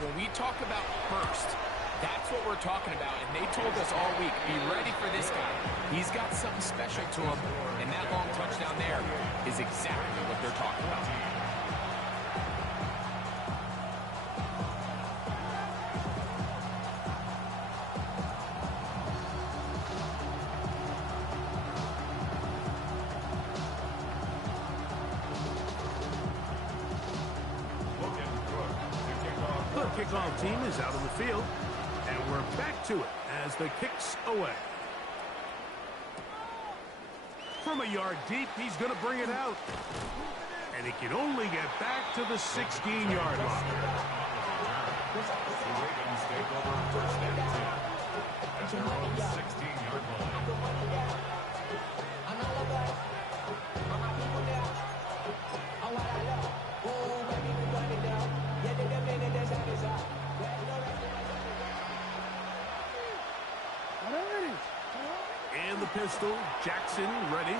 when we talk about first, that's what we're talking about, and they told us all week, be ready for this guy. He's got something special to him, and that long touchdown there is exactly what they're talking about. The kickoff team is out on the field, and we're back to it as the kick's away. From a yard deep, he's going to bring it out. And he can only get back to the 16-yard line. The Ravens take over first and 10 at their own 16-yard line. And the pistol, Jackson ready.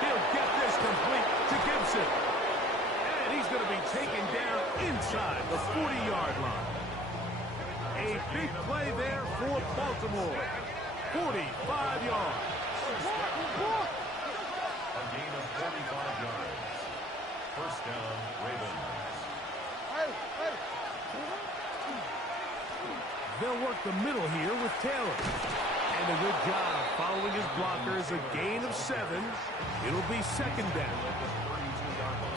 He'll get this complete to Gibson. And he's going to be taken down inside the 40-yard line. A big play there for Baltimore. 45 yards. A gain of 45 yards. First down, Ravens. They'll work the middle here with Taylor. And a good job following his blockers. A gain of 7. It'll be second down.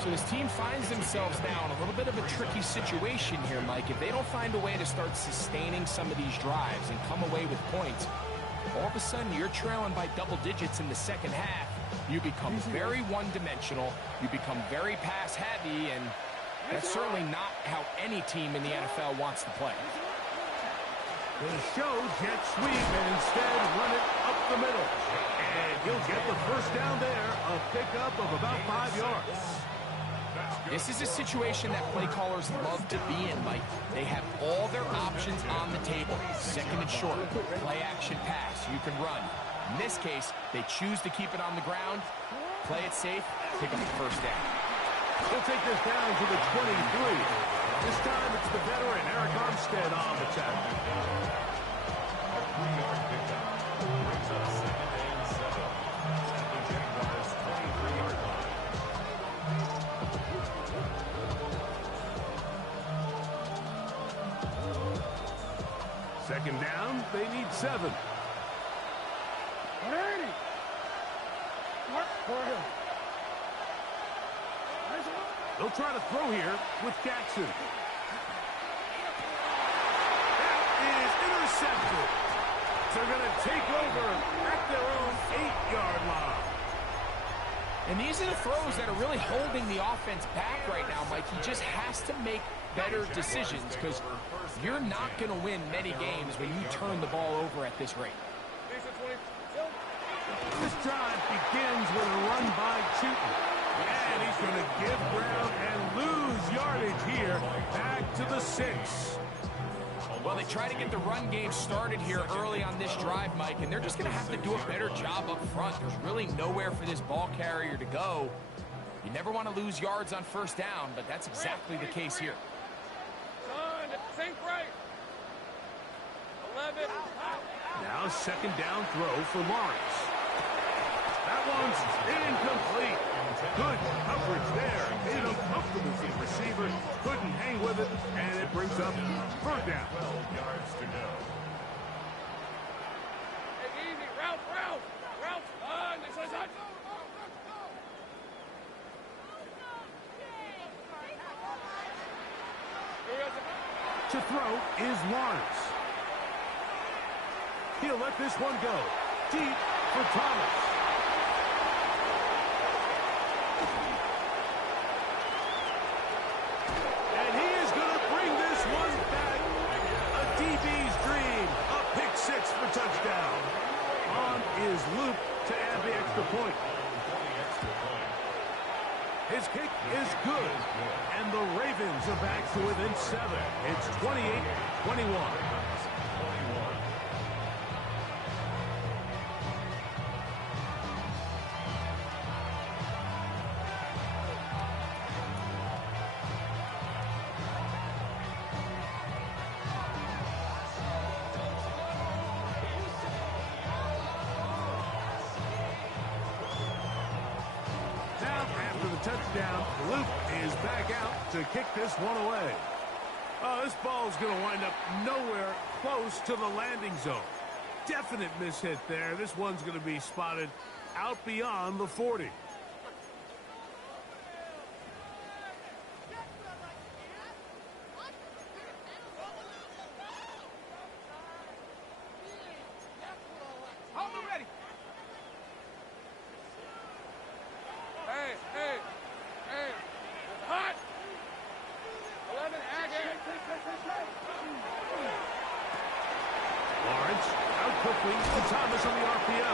So this team finds themselves now in a little bit of a tricky situation here, Mike. If they don't find a way to start sustaining some of these drives and come away with points, all of a sudden you're trailing by double digits in the second half. You become very one-dimensional. You become very pass-heavy, and that's certainly not how any team in the NFL wants to play. They show jet sweep and instead run it up the middle. And you'll get the first down there, a pickup of about 5 yards. This is a situation that play callers love to be in, Mike. They have all their options on the table. Second and short, play action pass, you can run. In this case, they choose to keep it on the ground, play it safe, pick up the first down. He'll take this down to the 23. This time it's the veteran Eric Armstead on the tackle. A 3-yard pickup brings up second and 7 at the Jaguars' 23-yard line. Second down, they need 7. They'll try to throw here with Jackson. That is intercepted. They're going to take over at their own 8-yard line. And these are the throws that are really holding the offense back right now, Mike. He just has to make better decisions because you're not going to win many games when you turn the ball over at this rate. This drive begins with a run by Chutin. And he's going to give ground and lose yardage here back to the 6. Well, they try to get the run game started here early on this drive, Mike, and they're just going to have to do a better job up front. There's really nowhere for this ball carrier to go. You never want to lose yards on first down, but that's exactly the case here. Now second down throw for Lawrence. That one's incomplete. Good coverage there. Made him comfortable for the receiver. Couldn't hang with it, and it brings up third down. 12 yards to go. Easy, route. To throw is Lawrence. He'll let this one go. Deep for Thomas. And he is going to bring this one back. A DB's dream. A pick 6 for touchdown. On is Luke to add the extra point. His kick is good. And the Ravens are back to within 7. It's 28-21. touchdown. Luke is back out to kick this one away. Oh, this ball is going to wind up nowhere close to the landing zone. Definite mishit there. This one's going to be spotted out beyond the 40. Quickly to Thomas on the RPO.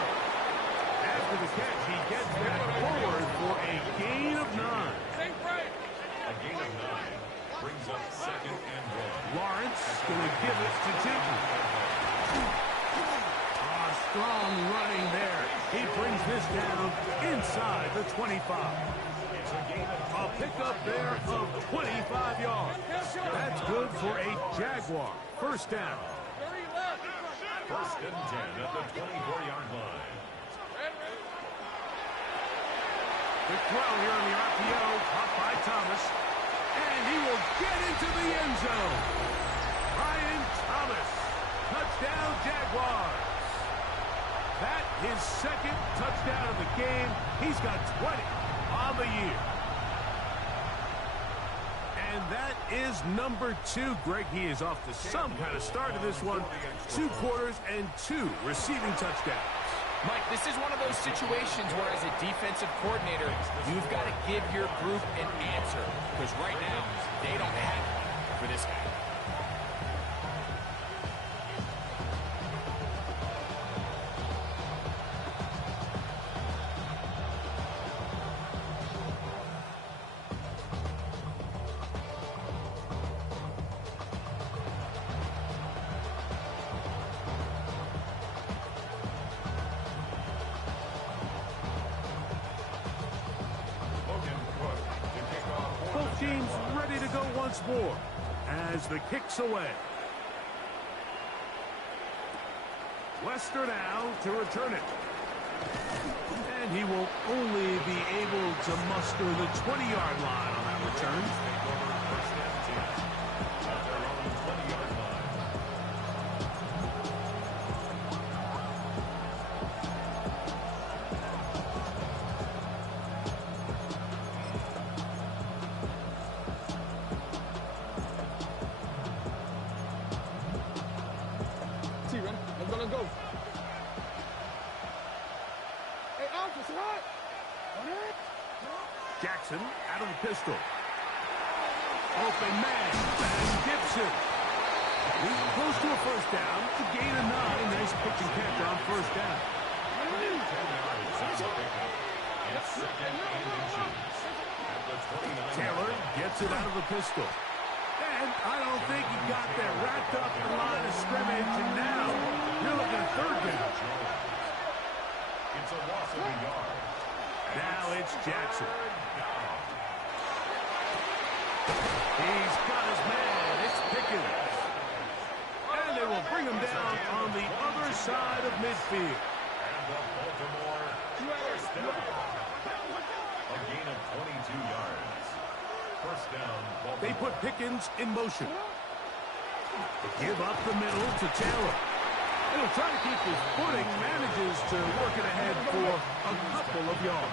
After the catch, he gets that forward for a gain of 9. A gain of 9 brings up 2nd and 1. Lawrence going to give it to Tinton. Strong running there. He brings this down inside the 25. A pickup there of 25 yards. That's good for a Jaguar. First down. 1st and 10 at the 24-yard line. The throw here on the RPO, caught by Thomas. And he will get into the end zone. Brian Thomas. Touchdown, Jaguars. That his 2nd touchdown of the game. He's got 20 on the year. And that is number 2. Greg, he is off to some kind of start to this one. 2 quarters and 2 receiving touchdowns. Mike, this is one of those situations where as a defensive coordinator, you've got to give your group an answer. Because right now, they don't have it for this guy. Teams ready to go once more as the kick's away. Lester now to return it. And he will only be able to muster the 20-yard line on that return. Jackson out of the pistol. Open man. And Gibson. He's close to a first down. A gain of 9. Nice pitch and catch on first down. Taylor gets it out of the pistol. And I don't think he got that wrapped up in the line of scrimmage. And now you're looking at 3rd down. It's a loss of a yard. Now it's Jackson. He's got his man. It's Pickens. And they will bring him down on the other side of midfield. And the Baltimore first down. A gain of 22 yards. First down, Baltimore. They put Pickens in motion. Give up the middle to Taylor. He'll try to keep his footing, manages to work it ahead for a couple of yards.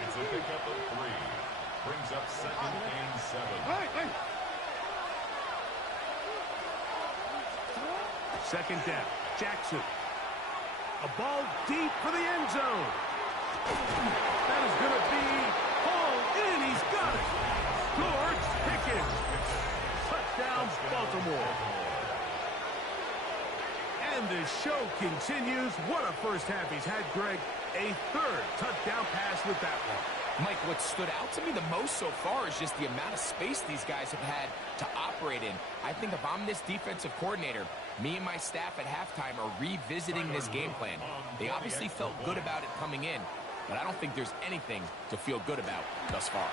It's a pickup of 3. Brings up 2nd and 7. Second down, Jackson. A ball deep for the end zone. That is going to be hauled in. He's got it. George Pickens. Touchdown, Baltimore. And the show continues. What a first half he's had, Greg. A 3rd touchdown pass with that one. Mike, what stood out to me the most so far is just the amount of space these guys have had to operate in. I think if I'm this defensive coordinator, me and my staff at halftime are revisiting this game plan. They obviously felt good about it coming in, but I don't think there's anything to feel good about thus far.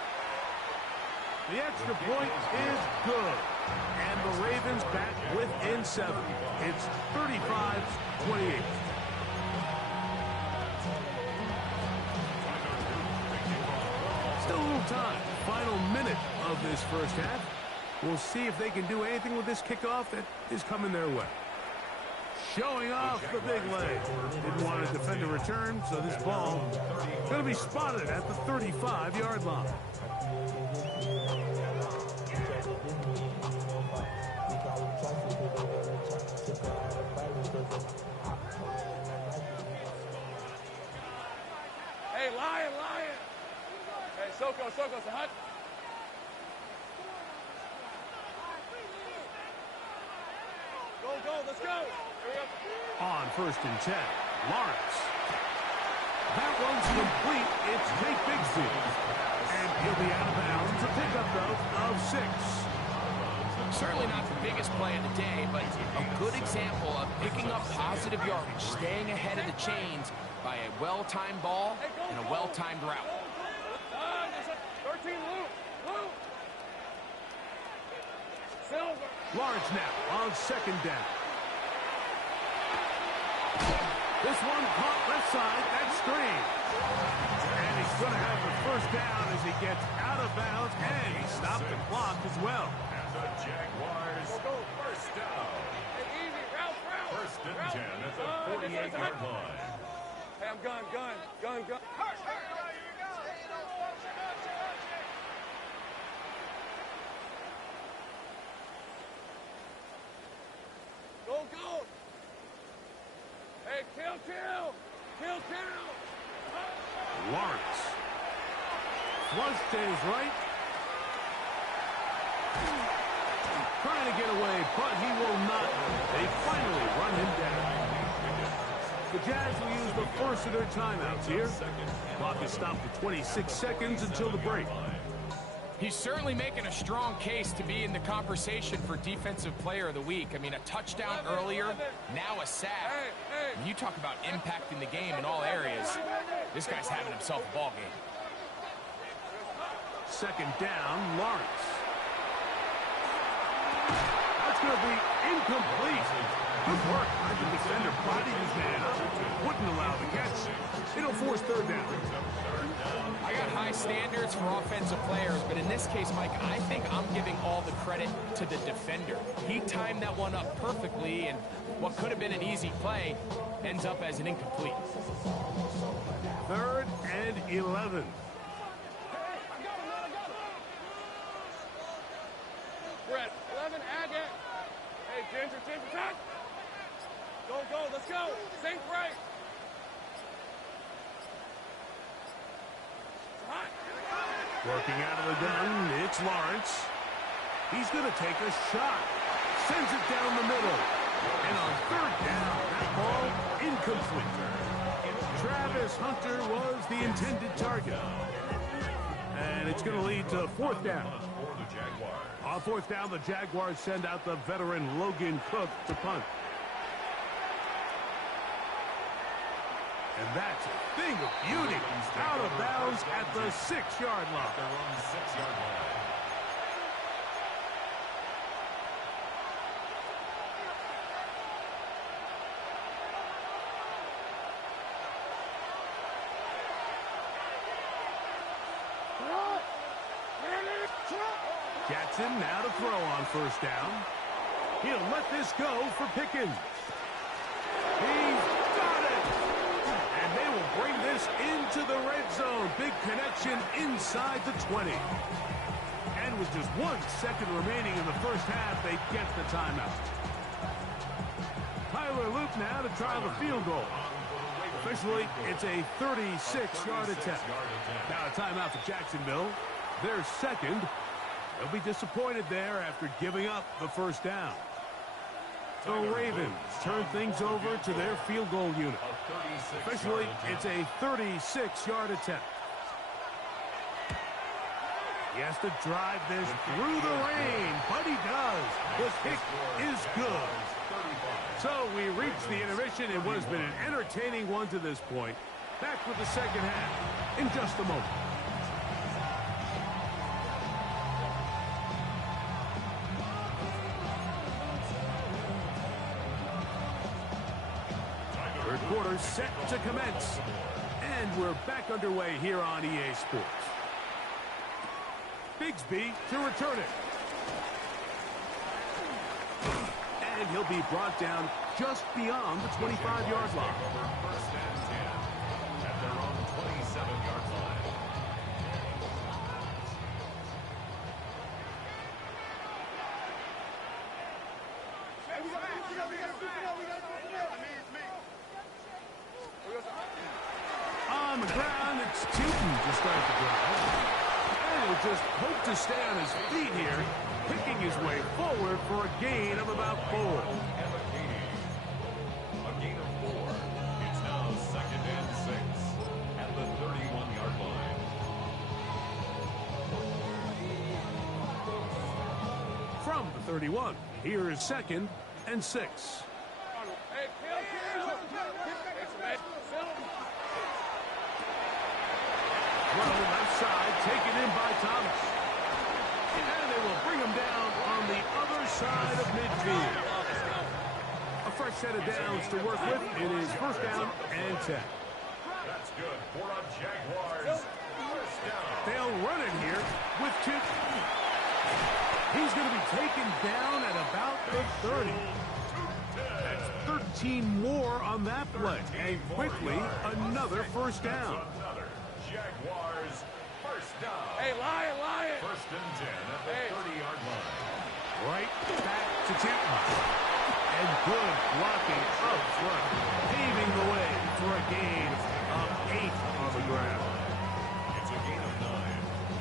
The extra point is good. And the Ravens back within 7. It's 35-28. of this first half. We'll see if they can do anything with this kickoff that is coming their way. Showing off the big leg. Didn't want to defend a return, so this ball going to be spotted at the 35-yard line. Hey, Lion! Hey, Soko, say hut. Go, let's go! On 1st and 10, Lawrence. That one's complete. It's Jake Bixby. And he'll be out of bounds. A pickup, though, of 6. Certainly not the biggest play of the day, but a good example of picking up positive yardage, staying ahead of the chains by a well-timed ball and a well-timed route. 13, Luke! Silver! Lawrence now on 2nd down. This one caught left side. That's screen. And he's going to have the 1st down as he gets out of bounds, and he stopped the clock as well. And the Jaguars 1st down. Hey, easy, route. 1st and 10 at the 48-yard line. Hey, I'm gun. Go! Hey, kill! Lawrence. Flush to his right. Trying to get away, but he will not. They finally run him down. The Jags will use the first of their timeouts here. Clock is stopped at 26 seconds until the break. He's certainly making a strong case to be in the conversation for Defensive Player of the Week. I mean, a touchdown earlier, now a sack. When you talk about impacting the game in all areas, this guy's having himself a ball game. 2nd down, Lawrence. That's going to be incomplete. Good work by the defender, bodied his man up. Wouldn't allow the catch. It'll force 3rd down. I got high standards for offensive players, but in this case, Mike, I think I'm giving all the credit to the defender. He timed that one up perfectly, and what could have been an easy play ends up as an incomplete. 3rd and 11. Brett, 11, Agate. Hey, Ginger, touch. Go, let's go. Sink right. Working out of the gun, it's Lawrence. He's going to take a shot. Sends it down the middle. And on 3rd down, that ball incomplete. Travis Hunter was the intended target. And it's going to lead to 4th down. On 4th down, the Jaguars send out the veteran Logan Cook to punt. And that's a thing of beauty. Out of bounds at the 6-yard line. Jackson now to throw on 1st down. He'll let this go for Pickens. He's got it! And they will bring this into the red zone. Big connection inside the 20. And with just 1 second remaining in the first half, they get the timeout. Tyler Luke now to try the field goal. Officially, it's a 36-yard attempt. Now a timeout for Jacksonville. Their second. They'll be disappointed there after giving up the 1st down. The Ravens turn things over to their field goal unit. Officially, it's a 36-yard attempt. He has to drive this through the rain, but he does. The kick is good. So we reach the intermission in what has been an entertaining one to this point. Back with the second half in just a moment. Third quarter set to commence. And we're back underway here on EA Sports. Bigsby to return it. And he'll be brought down just beyond the 25-yard line. First and 10 at their own 27-yard line. On the ground, it's Tootin to start the drive. And he'll just hope to stay on his feet here, picking his way forward for a gain of about 4. A gain of 4. It's now second and 6 at the 31-yard line. From the 31, here is second and 6. Well, left side, taken in by Thomas. And they will bring him down on the other side of midfield. A fresh set of downs to work with. It is first down and 10. That's good for a Jaguars first down. They'll run it here with 2. He's going to be taken down at about the 30. That's 13 more on that play. And quickly, another first down. Jaguars first down. Hey, Lion. First and 10 at the 30-yard line. Right back to Chapman. And good blocking up front, paving the way for a gain of 8 on the ground. It's a gain of 9.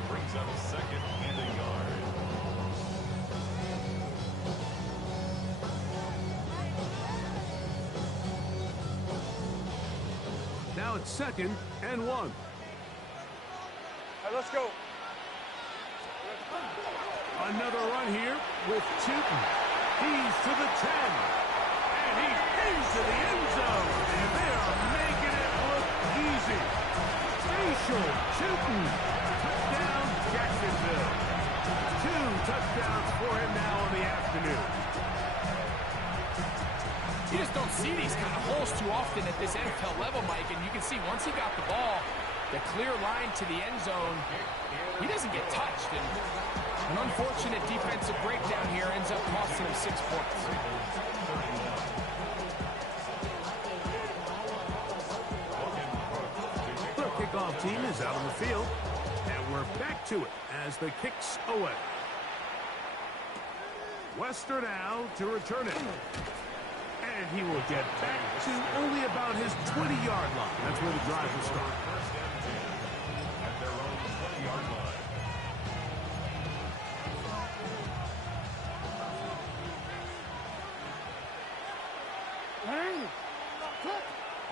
Brings up second and a yard. Now it's second and 1. Hey, let's go. Another run here with Tootin. He's to the 10. And he's into the end zone. And they are making it look easy. Facial Tootin. Touchdown, Jacksonville. 2 touchdowns for him now in the afternoon. You just don't see these kind of holes too often at this NFL level, Mike, and you can see once he got the ball, the clear line to the end zone, he doesn't get touched. And an unfortunate defensive breakdown here ends up costing him 6 points. The kickoff team is out on the field, and we're back to it as the kick's away. Wester now to return it. And he will get back to only about his 20-yard line. That's where the drive will start. First and 10 at their own 20-yard line.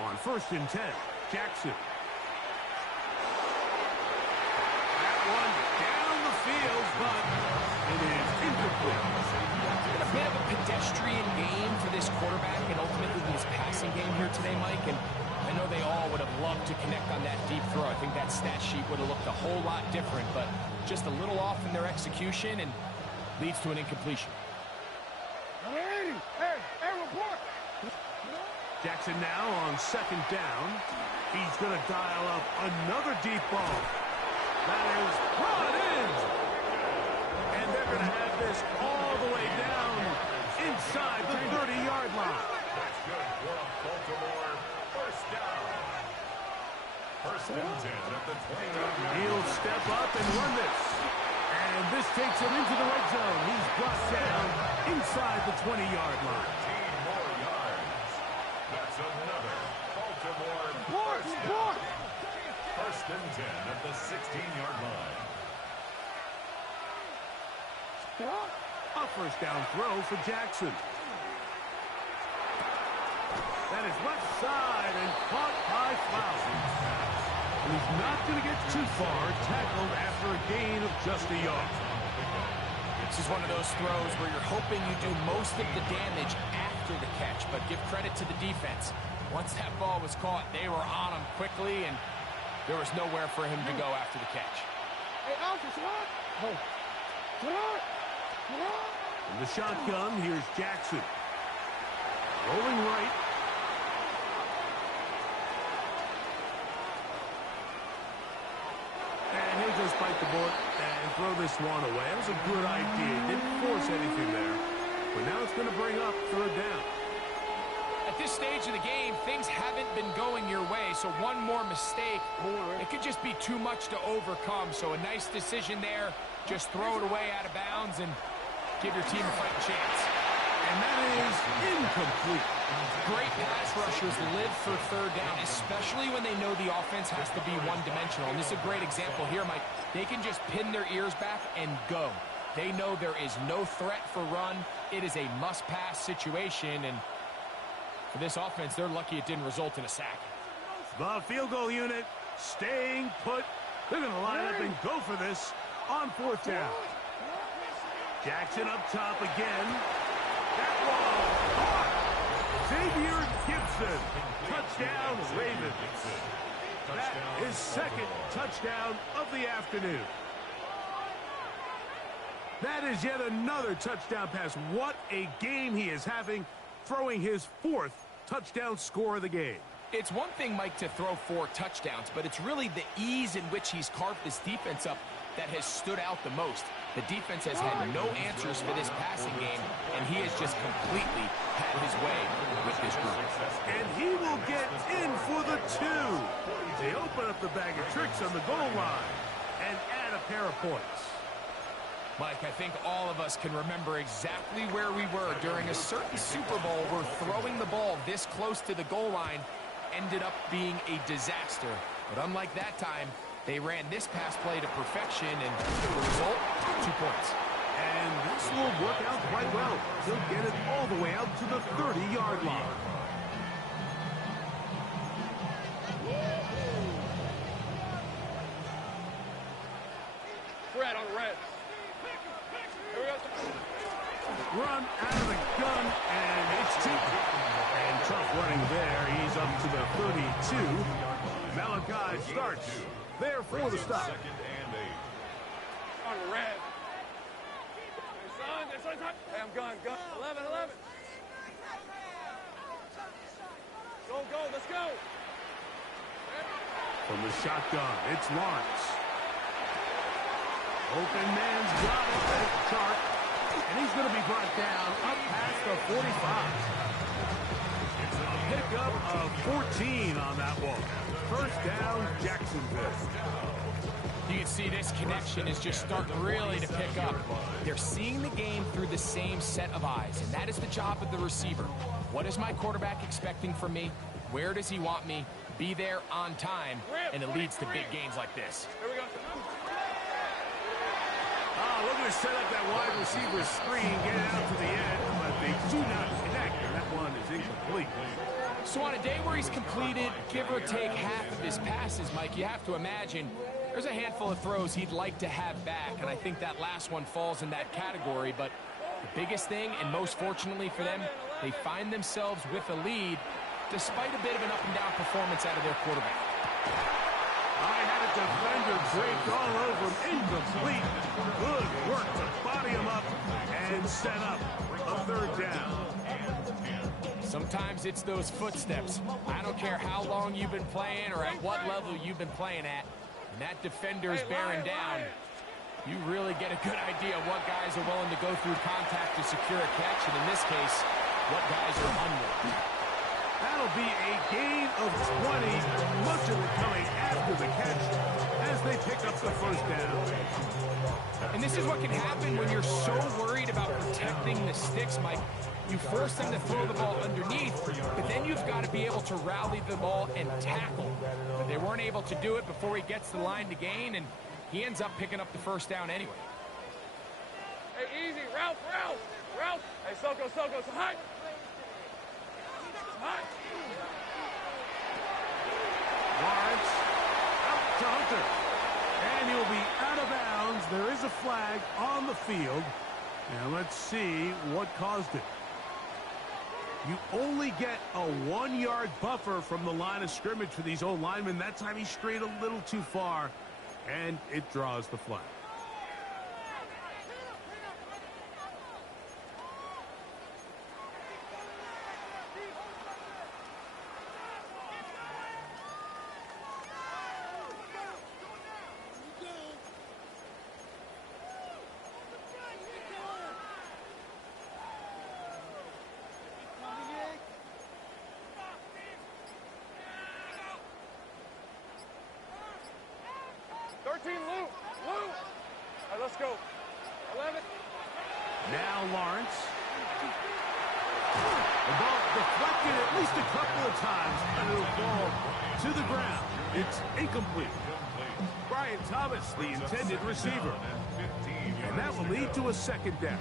On first and 10, Jackson. That one down the field, but it is incomplete. A bit of a pedestrian game for this quarterback and ultimately his passing game here today, Mike. And I know they all would have loved to connect on that deep throw. I think that stat sheet would have looked a whole lot different, but just a little off in their execution and leads to an incompletion. Hey, report. Jackson now on second down. He's going to dial up another deep ball. That is brought in. And they're going to have this all the way down inside the 30-yard line. That's good for a Baltimore first down. First and 10 at the 20-yard line. He'll step up and run this. And this takes him into the red zone. He's brought down inside the 20-yard line. 15 more yards. That's another Baltimore first down. First and 10 at the 16-yard line. A first down throw for Jackson. That is left side and caught by Flowers. And he's not going to get too far, tackled after a gain of just a yard. This is one of those throws where you're hoping you do most of the damage after the catch, but give credit to the defense. Once that ball was caught, they were on him quickly, and there was nowhere for him to go after the catch. Hey, Alfred, what? Oh. What? In the shotgun, here's Jackson. Rolling right. And he'll to bite the bullet and throw this one away. It was a good idea. Didn't force anything there. But now it's going to bring up third down. At this stage of the game, things haven't been going your way, so one more mistake, it could just be too much to overcome. So a nice decision there. Just throw it away out of bounds and give your team a fighting chance. And that is incomplete. Great pass rushers live for third down, especially when they know the offense has to be one-dimensional. And this is a great example here, Mike. They can just pin their ears back and go. They know there is no threat for run. It is a must-pass situation, and for this offense, they're lucky it didn't result in a sack. The field goal unit staying put. They're going to line up and go for this on fourth down. Jackson up top again. That one caught. Xavier Gibson. Touchdown, Ravens. That is second touchdown of the afternoon. That is yet another touchdown pass. What a game he is having, throwing his fourth touchdown score of the game. It's one thing, Mike, to throw 4 touchdowns, but it's really the ease in which he's carved this defense up that has stood out the most. The defense has had no answers for this passing game, and he has just completely had his way with this group. And he will get in for the 2. They open up the bag of tricks on the goal line and add a pair of points. Mike, I think all of us can remember exactly where we were during a certain Super Bowl where throwing the ball this close to the goal line ended up being a disaster. But unlike that time, they ran this pass play to perfection, and the result, 2 points. And this will work out quite well. He'll get it all the way out to the 30-yard line. Fred on red. Here we go. Run out of the gun, and it's 2. And tough running there. He's up to the 32. Malachi starts there for the stop. On red. Hey, son. Hey, I'm gun. 11. Go, let's go. From the shotgun, it's Lawrence. Open man's got it. That's Chark. And he's going to be brought down up past the 45. A pickup of 14 on that one. First down, Jacksonville. You can see this connection is just starting really to pick up. They're seeing the game through the same set of eyes, and that is the job of the receiver. What is my quarterback expecting from me? Where does he want me? Be there on time, and it leads to big gains like this. Here we go. Oh, looking to set up that wide receiver screen, get it out to the edge, but they do not connect, and that one is incomplete. So on a day where he's completed, give or take half of his passes, Mike, you have to imagine there's a handful of throws he'd like to have back, and I think that last one falls in that category. But the biggest thing, and most fortunately for them, they find themselves with a lead despite a bit of an up-and-down performance out of their quarterback. I had a defender draped all over him, incomplete. Good work to body him up and set up a third down. Sometimes it's those footsteps. I don't care how long you've been playing or at what level you've been playing at. And that defender's bearing down. You really get a good idea of what guys are willing to go through contact to secure a catch, and in this case, what guys are unwilling. That'll be a gain of 20, much of it coming after the catch as they pick up the first down. And this is what can happen when you're so worried about protecting the sticks, Mike. You force them to throw the ball underneath, but then you've got to be able to rally the ball and tackle. But they weren't able to do it before he gets to the line to gain, and he ends up picking up the first down anyway. Hey, easy. Ralph. Hey, Soko, so high. Lawrence out to Hunter. And he'll be out of bounds. There is a flag on the field. And let's see what caused it. You only get a 1-yard buffer from the line of scrimmage for these old linemen. That time he strayed a little too far, and it draws the flag. let's go. 11. Now Lawrence. The ball deflected at least a couple of times, and it'll fall to the ground. It's incomplete. Brian Thomas, the intended receiver. And that will lead to a second down.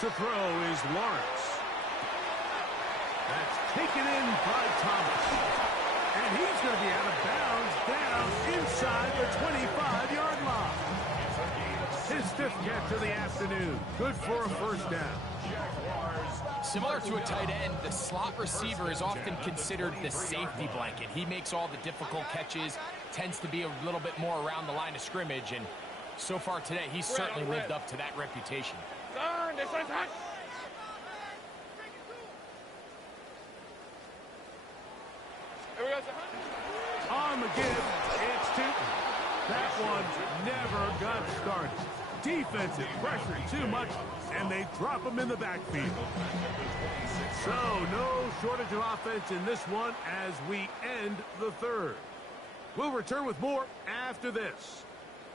To throw is Lawrence. That's taken in by Thomas. And he's going to be out of bounds down inside the 25-yard line. His fifth catch of the afternoon. Good for a first down. Similar to a tight end, the slot receiver is often considered the safety blanket. He makes all the difficult catches, tends to be a little bit more around the line of scrimmage, and so far today, he's certainly lived up to that reputation. This one's hot. Here we go, on the give, it's two. That one never got started. Defensive pressure too much, and they drop him in the backfield. So no shortage of offense in this one as we end the third. We'll return with more after this.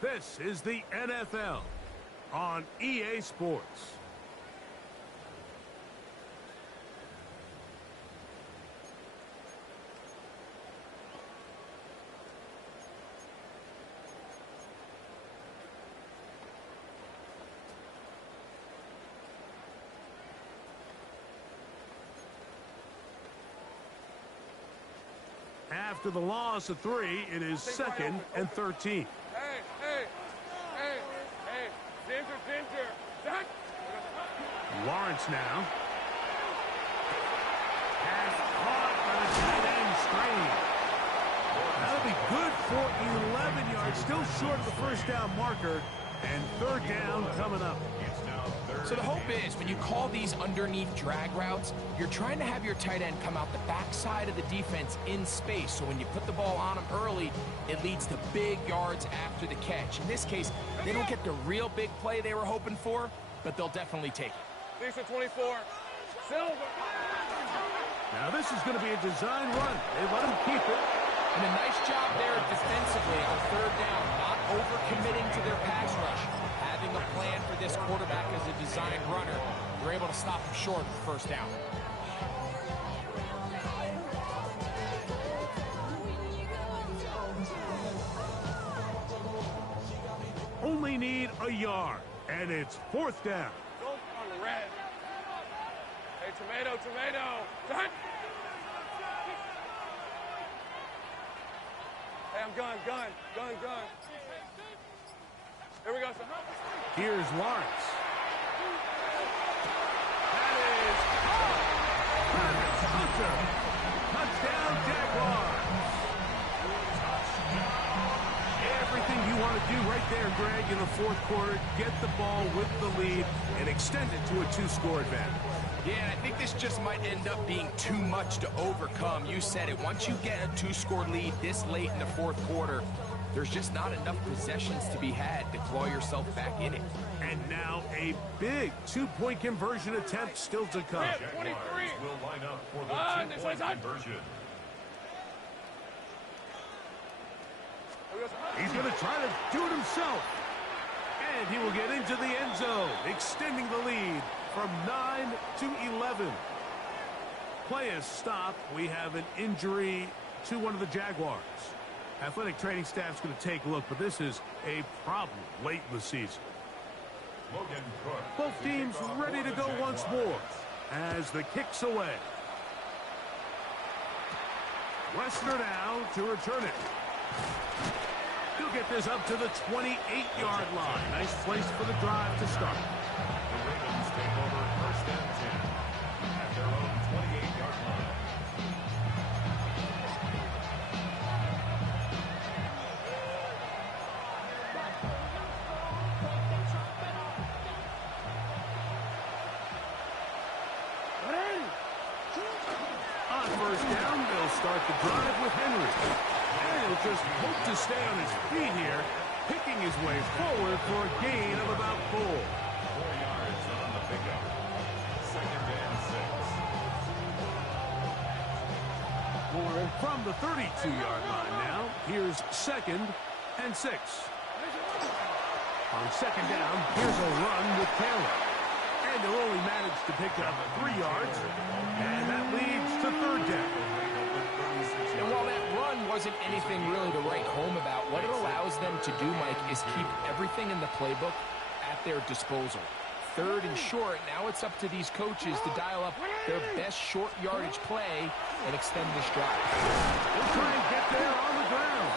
This is the NFL on EA Sports. After the loss of 3, it is 2nd and 13. Hey. Ginger. Zach. Lawrence now. Pass caught by the tight end screen. That'll be good for 11 yards. Still short of the first down marker. And third down coming up. So the hope is when you call these underneath drag routes, you're trying to have your tight end come out the backside of the defense in space. So when you put the ball on him early, it leads to big yards after the catch. In this case, they don't get the real big play they were hoping for, but they'll definitely take it. Decent 24. Silver. Now this is going to be a design run. They let him keep it. And a nice job there defensively on third down, not overcommitting to their pass rush. Having a plan for this quarterback as a design runner, they're able to stop him short of the first down. Only need a yard, and it's fourth down. Go on red. Hey, tomato. Cut. Hey, I'm gun. Here we go, sir. Here's Lawrence. That is Travis Hunter. Touchdown, Jaguars. Everything you want to do right there, Greg, in the fourth quarter. Get the ball with the lead and extend it to a 2-score advantage. Yeah, and I think this just might end up being too much to overcome. You said it. Once you get a 2-score lead this late in the fourth quarter, there's just not enough possessions to be had to claw yourself back in it. And now a big 2-point conversion attempt still to come. 23. Will line up for the 2-point conversion. He's going to try to do it himself. And he will get into the end zone, extending the lead from 9 to 11. Play is stopped. We have an injury to one of the Jaguars. Athletic training staff's going to take a look, but this is a problem late in the season. Both teams ready to go once more as the kick's away. Wester now to return it. He'll get this up to the 28-yard line. Nice place for the drive to start. The Ravens take over first and 10 at their own 28-yard line. first down. They'll start the drive with Henry. And he'll just hope to stay on his feet here, picking his way forward for a gain of about 4. 4 yards on the pickup. 2nd and 6. From the 32-yard line now, here's 2nd and 6. On 2nd down, here's a run with Taylor. And they'll only manage to pick up 3 yards. And that leads to 3rd down. And while that run wasn't anything really to write home about, what it allows them to do, Mike, is keep everything in the playbook at their disposal. 3rd and short, now it's up to these coaches to dial up their best short yardage play and extend this drive. He'll try and get there on the ground.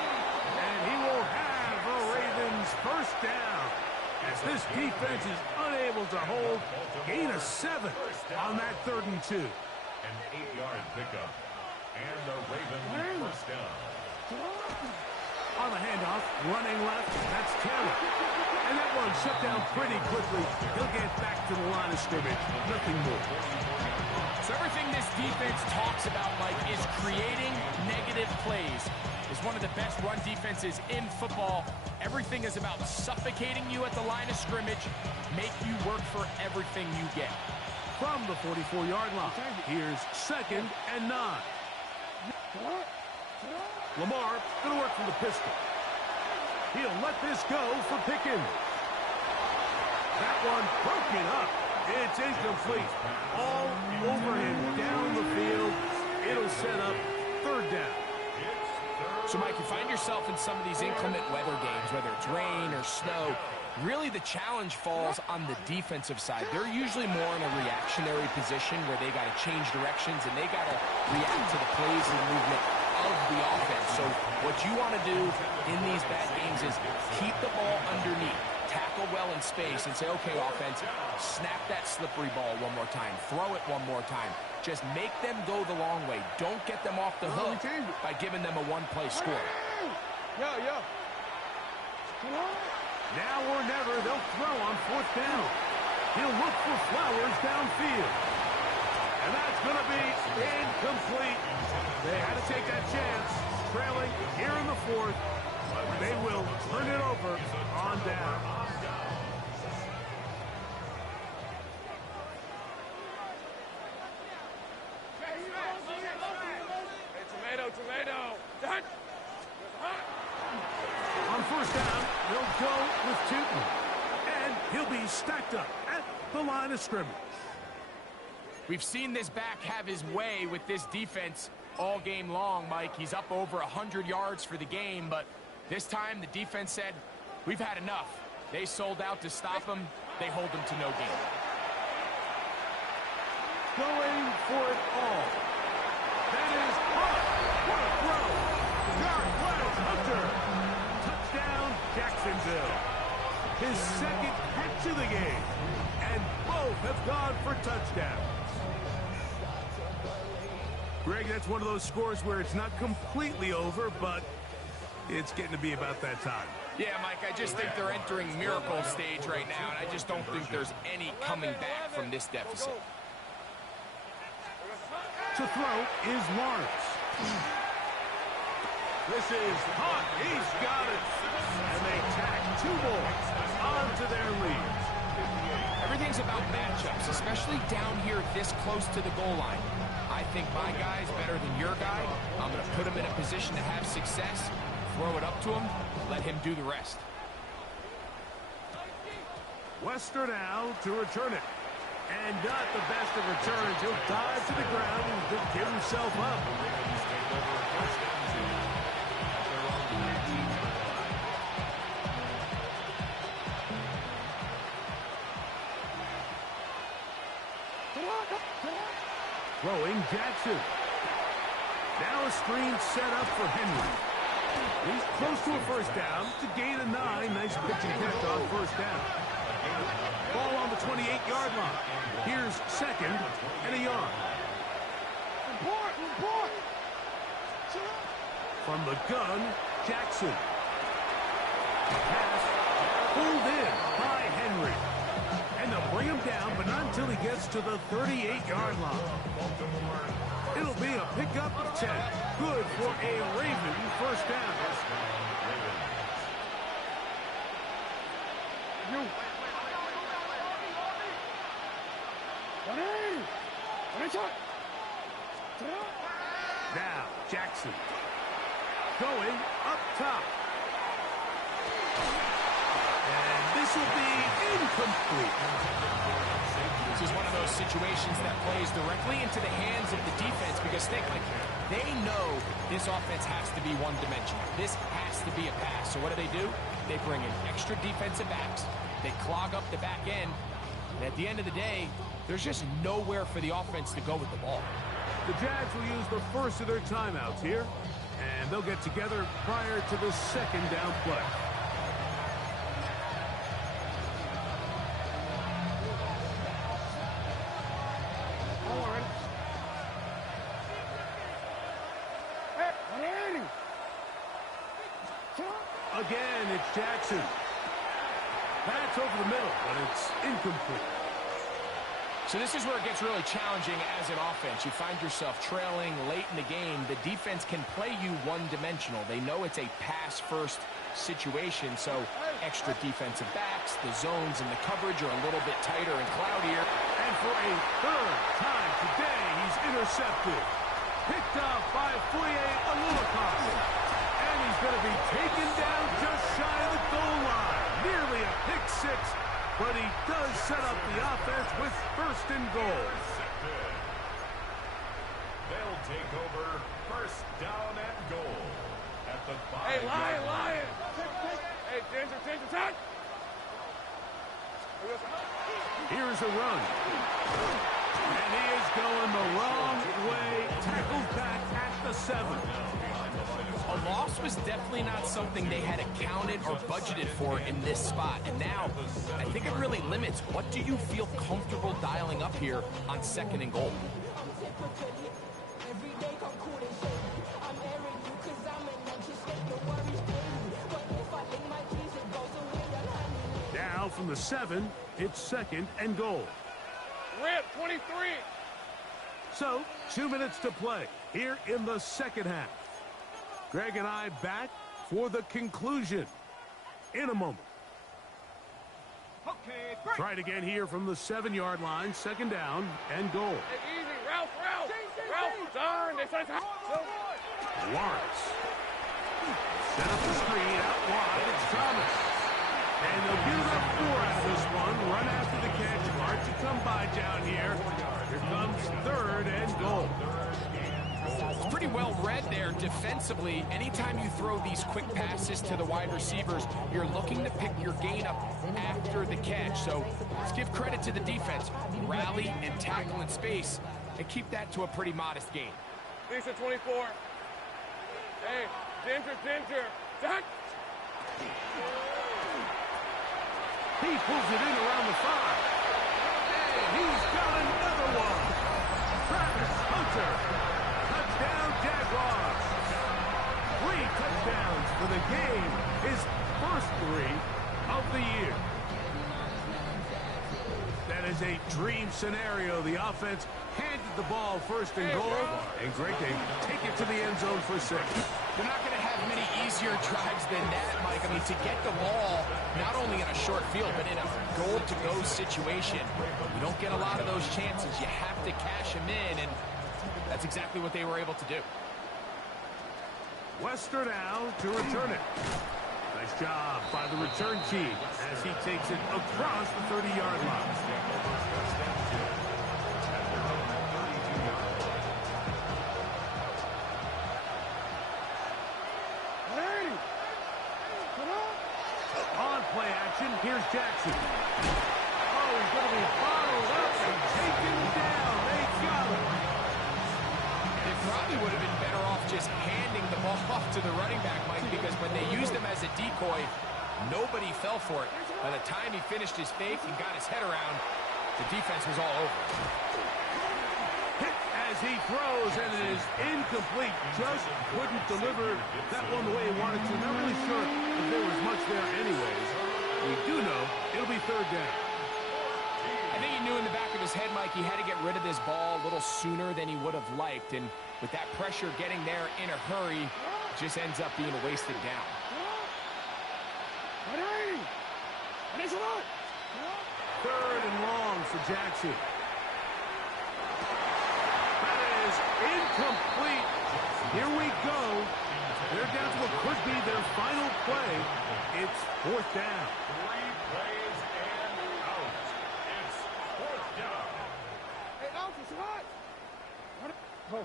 And he will have a Ravens first down. As this defense is unable to hold, gain of 7 on that 3rd and 2. An 8-yard pickup. And the Ravens first down. On the handoff, running left, that's Taylor. And that one shut down pretty quickly. He'll get back to the line of scrimmage. Nothing more. So everything this defense talks about, Mike, is creating negative plays. It's one of the best run defenses in football. Everything is about suffocating you at the line of scrimmage, make you work for everything you get. From the 44-yard line, here's 2nd and 9. Lamar going to work from the pistol. He'll let this go for Pickens. That one broken up. It's incomplete. All over him down the field. It'll set up 3rd down. So, Mike, you find yourself in some of these inclement weather games, whether it's rain or snow. Really, the challenge falls on the defensive side. They're usually more in a reactionary position where they got to change directions and they got to react to the plays and movement of the offense. So what you want to do in these bad games is keep the ball underneath, tackle well in space, and say, okay, offense, snap that slippery ball one more time, throw it one more time. Just make them go the long way. Don't get them off the hook by giving them a one-play score. Yeah. Now or never, they'll throw on 4th down. He'll look for Flowers downfield. And that's going to be incomplete. They had to take that chance. Trailing here in the 4th. They will turn it over on down. Tomato. Done. On 1st down, they'll go with Tootin. And he'll be stacked up at the line of scrimmage. We've seen this back have his way with this defense all game long, Mike. He's up over 100 yards for the game, but this time the defense said, we've had enough. They sold out to stop him. They hold him to no gain. Going for it all. That is hot. What a throw. Yard Hunter. Touchdown, Jacksonville. His 2nd catch of the game. And both have gone for touchdowns. Greg, that's one of those scores where it's not completely over, but it's getting to be about that time. Yeah, Mike, I just think they're entering miracle stage right now, and I just don't think there's any coming back from this deficit. To throw is Lawrence. This is hot. He's got it. And they tack 2 more onto their lead. Everything's about matchups, especially down here this close to the goal line. I think my guy's better than your guy. I'm going to put him in a position to have success, throw it up to him, let him do the rest. Wester now to return it. And not the best of returns. He'll dive to the ground and just give himself up. Throwing Jackson. Now a screen set up for Henry. He's close to a first down to gain a 9. Nice pitch and catch on 1st down. Ball on the 28-yard line. Here's 2nd and a yard. Report. From the gun, Jackson. Pass pulled in by Henry. And they'll bring him down, but not until he gets to the 38-yard line. It'll be a pickup 10. Good for a Raven first down. You. 180. Now, Jackson. Going up top. And this will be incomplete. This is one of those situations that plays directly into the hands of the defense because think like they know this offense has to be one-dimensional. This has to be a pass. So what do? They bring in extra defensive backs. They clog up the back end. And at the end of the day, there's just nowhere for the offense to go with the ball. The Jags will use the first of their timeouts here, and they'll get together prior to the second down play. Again, it's Jackson. That's over the middle, but it's incomplete. So this is where it gets really challenging as an offense. You find yourself trailing late in the game. The defense can play you one-dimensional. They know it's a pass-first situation, so extra defensive backs, the zones and the coverage are a little bit tighter and cloudier. And for a third time today, he's intercepted. Picked off by Foye Alulakar. And he's going to be taken down just shy of the goal line. Nearly a pick six. But he does set up the offense with first and goal. They'll take over first down and goal at the 5. Hey, Lion! Hey, Ginger, touch! Here's a run. And he is going the wrong way. Tackled back at the 7. A loss was definitely not something they had accounted or budgeted for in this spot. And now, I think it really limits what do you feel comfortable dialing up here on second and goal. Now from the 7, it's second and goal. Rip, 23. So, 2 minutes to play here in the second half. Greg and I back for the conclusion in a moment. Okay, Tried again here from the 7-yard line, second down and goal. Hey, easy, Ralph! Ralph, darn, they said Lawrence. Set up the screen out wide, it's Thomas. And they'll get about 4 out of this one. Run after the catch, hard to come by down here. Here comes third and goal. It's pretty well read there defensively. Anytime you throw these quick passes to the wide receivers, you're looking to pick your gain up after the catch. So let's give credit to the defense. Rally and tackle in space and keep that to a pretty modest gain. Lisa, 24. Hey, Ginger. Duck. He pulls it in around the 5. And he's got another one. Travis Hunter. Touchdown, Jaguars. 3 touchdowns for the game. His first 3 of the year. That is a dream scenario. The offense handed the ball first and goal. And Greg, they take it to the end zone for 6. They're not going to have many easier drives than that, Mike. I mean, to get the ball, not only in a short field, but in a goal-to-go situation, you don't get a lot of those chances. You have to cash them in, and that's exactly what they were able to do. Wester now to return it. Nice job by the return team as he takes it across the 30-yard line. On play action, here's Jackson. Oh, he's going to be bottled up and taken down. They got him. They probably would have been better off just handing the ball off to the running back, Mike, because when they used him as a decoy, nobody fell for it. By the time he finished his fake and got his head around, the defense was all over. Hit as he throws, and it is incomplete. Just couldn't deliver that one the way he wanted to. Not really sure if there was much there anyways. We do know it'll be third down. I think he knew in the back of his his head, Mike. He had to get rid of this ball a little sooner than he would have liked. And with that pressure getting there in a hurry, it just ends up being a wasted down. Third and long for Jackson. That is incomplete. Here we go. They're down to what could be their final play. It's fourth down. 3 plays and out. It's fourth down. Hey, Alf, it's hot. Go.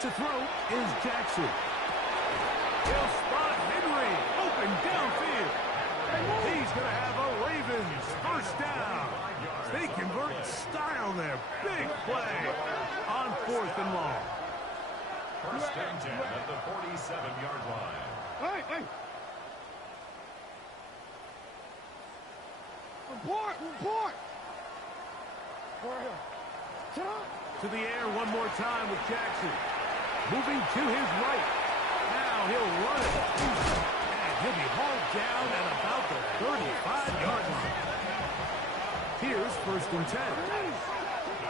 To throw is Jackson. He'll spot Henry open downfield. He's going to have a Ravens first down. They convert style there. Big play on fourth and long. First and 10 at the 47-yard line. Hey. Report. To the air one more time with Jackson. Moving to his right. Now he'll run it. And he'll be hauled down at about the 35-yard line. Here's first and 10.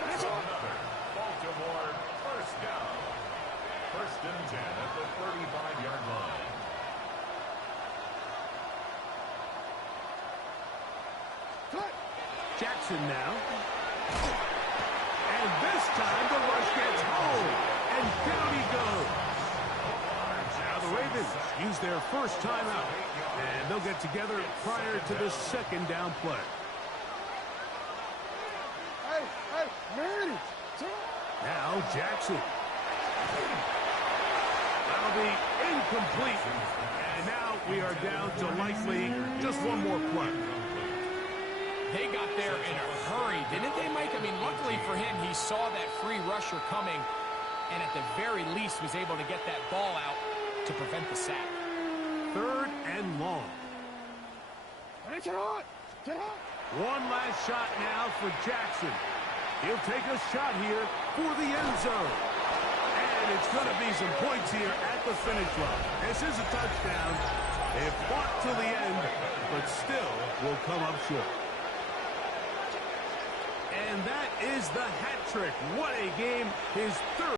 That's another Baltimore first down. First and 10 at the 35-yard line. Jackson now. And this time the rush gets home. And down he goes. Now the Ravens use their first timeout. And they'll get together prior to the second down play. Hey, man. Now Jackson. That'll be incomplete. And now we are down to likely just one more play. They got there in a hurry, didn't they, Mike? I mean, luckily for him, he saw that free rusher coming and at the very least was able to get that ball out to prevent the sack. Third and long. Get on. One last shot now for Jackson. He'll take a shot here for the end zone. And it's going to be some points here at the finish line. This is a touchdown. They've fought till the end, but still will come up short. And that is the hat trick. What a game. His third.